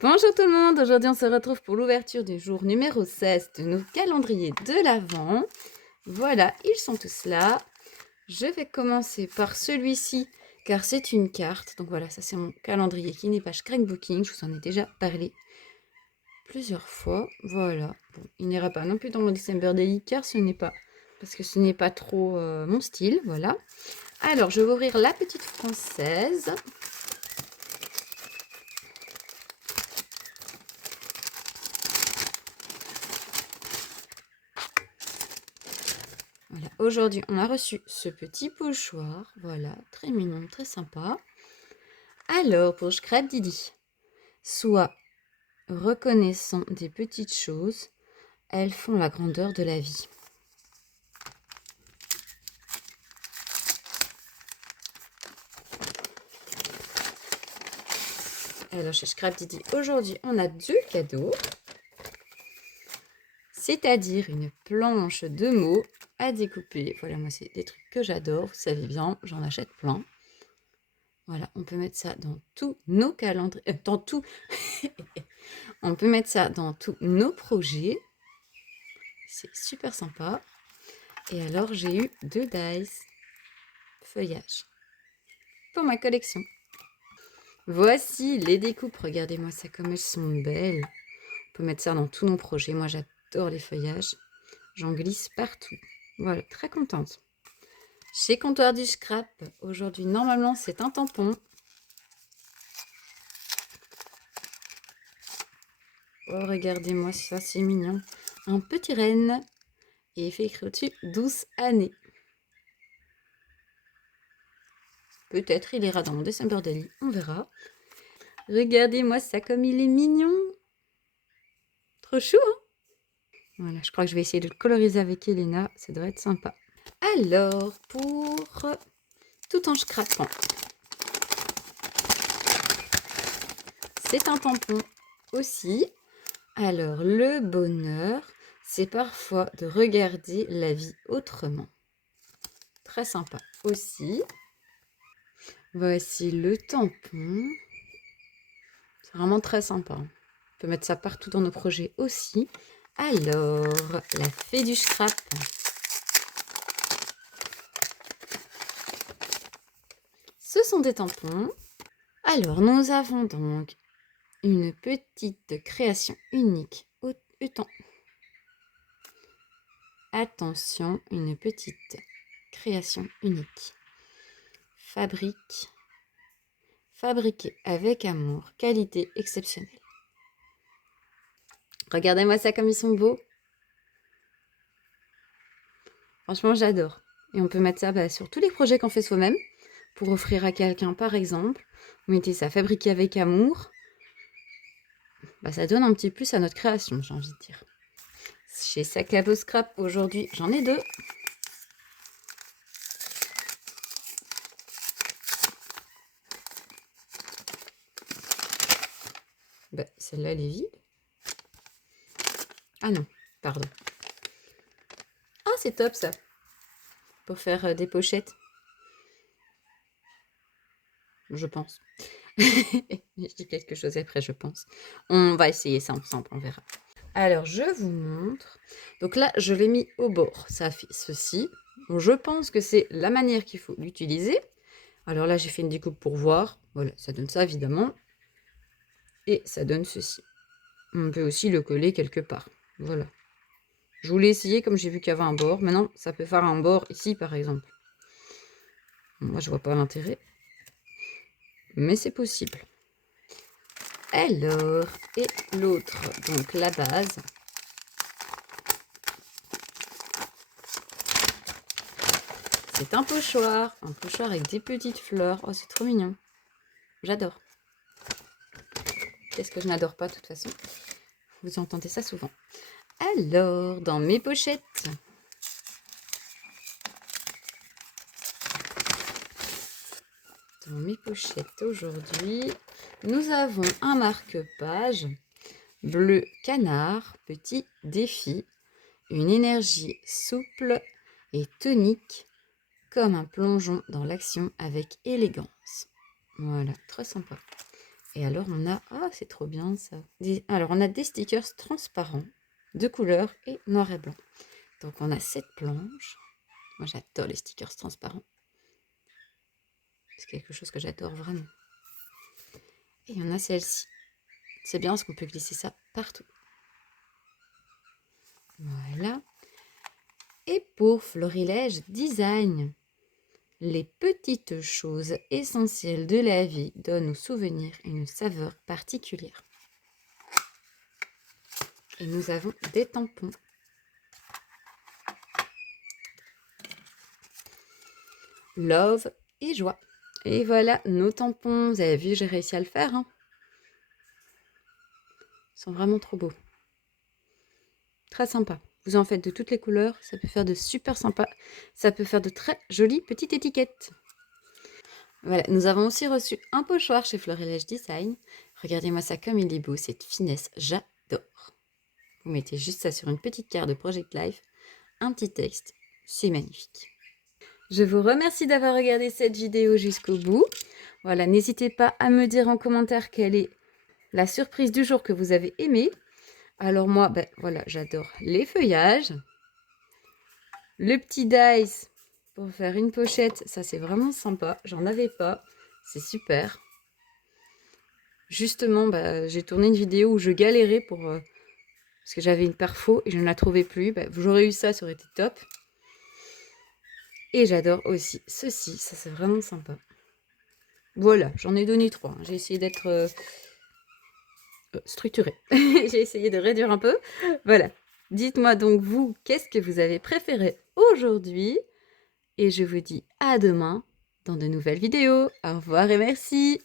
Bonjour tout le monde, aujourd'hui on se retrouve pour l'ouverture du jour numéro 16 de nos calendriers de l'Avent. Voilà, ils sont tous là. Je vais commencer par celui-ci car c'est une carte. Donc voilà, ça c'est mon calendrier qui n'est pas scrapbooking, je vous en ai déjà parlé plusieurs fois. Voilà, bon, il n'ira pas non plus dans mon December Daily car ce n'est pas trop mon style, voilà. Alors je vais ouvrir la petite française. Voilà, aujourd'hui, on a reçu ce petit pochoir. Voilà, très mignon, très sympa. Alors, pour Scrap Didi, sois reconnaissant des petites choses. Elles font la grandeur de la vie. Alors, chez Scrap Didi, aujourd'hui, on a 2 cadeaux. C'est-à-dire une planche de mots à découper. Voilà, moi, c'est des trucs que j'adore. Vous savez bien, j'en achète plein. Voilà, on peut mettre ça dans tous nos calendriers. On peut mettre ça dans tous nos projets. C'est super sympa. Et alors, j'ai eu 2 dice feuillage pour ma collection. Voici les découpes. Regardez-moi ça comme elles sont belles. On peut mettre ça dans tous nos projets. Moi, j'adore les feuillages. J'en glisse partout. Voilà, très contente. Chez Comptoir du Scrap, aujourd'hui, normalement, c'est un tampon. Oh, regardez-moi ça, c'est mignon. Un petit renne. Et il fait écrire au-dessus 12 années. Peut-être il ira dans mon December Daily, on verra. Regardez-moi ça comme il est mignon. Trop chou, hein? Voilà, je crois que je vais essayer de le coloriser avec Elena. Ça devrait être sympa. Alors, pour tout en scrapant, c'est un tampon aussi. Alors, le bonheur, c'est parfois de regarder la vie autrement. Très sympa aussi. Voici le tampon. C'est vraiment très sympa. On peut mettre ça partout dans nos projets aussi. Alors, la fée du scrap. Ce sont des tampons. Alors, nous avons donc une petite création unique. Attention, une petite création unique. Fabriquée avec amour, qualité exceptionnelle. Regardez-moi ça comme ils sont beaux. Franchement, j'adore. Et on peut mettre ça sur tous les projets qu'on fait soi-même. Pour offrir à quelqu'un, par exemple. Vous mettez ça fabriqué avec amour. Ça donne un petit plus à notre création, j'ai envie de dire. Chez Sac à Scrap, aujourd'hui, j'en ai 2. Celle-là, elle est vide. Ah non, pardon. Ah, c'est top ça. Pour faire des pochettes. Je pense. Je dis quelque chose après, je pense. On va essayer ça ensemble, on verra. Alors, je vous montre. Donc là, je l'ai mis au bord. Ça fait ceci. Donc, je pense que c'est la manière qu'il faut l'utiliser. Alors là, j'ai fait une découpe pour voir. Voilà, ça donne ça, évidemment. Et ça donne ceci. On peut aussi le coller quelque part. Voilà. Je voulais essayer comme j'ai vu qu'il y avait un bord. Maintenant, ça peut faire un bord ici, par exemple. Moi, je vois pas l'intérêt. Mais c'est possible. Alors, et l'autre, donc la base. C'est un pochoir avec des petites fleurs. Oh, c'est trop mignon. J'adore. Qu'est-ce que je n'adore pas, de toute façon? Vous entendez ça souvent. Alors, dans mes pochettes, aujourd'hui, nous avons un marque-page bleu canard, petit défi, une énergie souple et tonique, comme un plongeon dans l'action avec élégance. Voilà, très sympa. Et alors, on a... Ah, c'est trop bien, ça. Alors, on a des stickers transparents, de couleur et noir et blanc. Donc, on a cette planche. Moi, j'adore les stickers transparents. C'est quelque chose que j'adore vraiment. Et il y en a celle-ci. C'est bien parce qu'on peut glisser ça partout. Voilà. Et pour Florilège Design, les petites choses essentielles de la vie donnent aux souvenirs une saveur particulière. Et nous avons des tampons. Love et joie. Et voilà nos tampons. Vous avez vu, j'ai réussi à le faire. Hein. Ils sont vraiment trop beaux. Très sympa. Vous en faites de toutes les couleurs. Ça peut faire de super sympa. Ça peut faire de très jolies petites étiquettes. Voilà, nous avons aussi reçu un pochoir chez Florilège Design. Regardez-moi ça comme il est beau, cette finesse, j'adore. Vous mettez juste ça sur une petite carte de Project Life, un petit texte, c'est magnifique. Je vous remercie d'avoir regardé cette vidéo jusqu'au bout. Voilà, n'hésitez pas à me dire en commentaire quelle est la surprise du jour que vous avez aimée. Alors moi, ben voilà, j'adore les feuillages. Le petit dice pour faire une pochette, ça c'est vraiment sympa. J'en avais pas, c'est super. Justement, bah, j'ai tourné une vidéo où je galérais pour... parce que j'avais une perfo et je ne la trouvais plus. Bah, j'aurais eu ça, ça aurait été top. Et j'adore aussi ceci, ça c'est vraiment sympa. Voilà, j'en ai donné 3. J'ai essayé d'être structurée. J'ai essayé de réduire un peu. Voilà. Dites-moi donc vous, qu'est-ce que vous avez préféré aujourd'hui? Et je vous dis à demain dans de nouvelles vidéos. Au revoir et merci.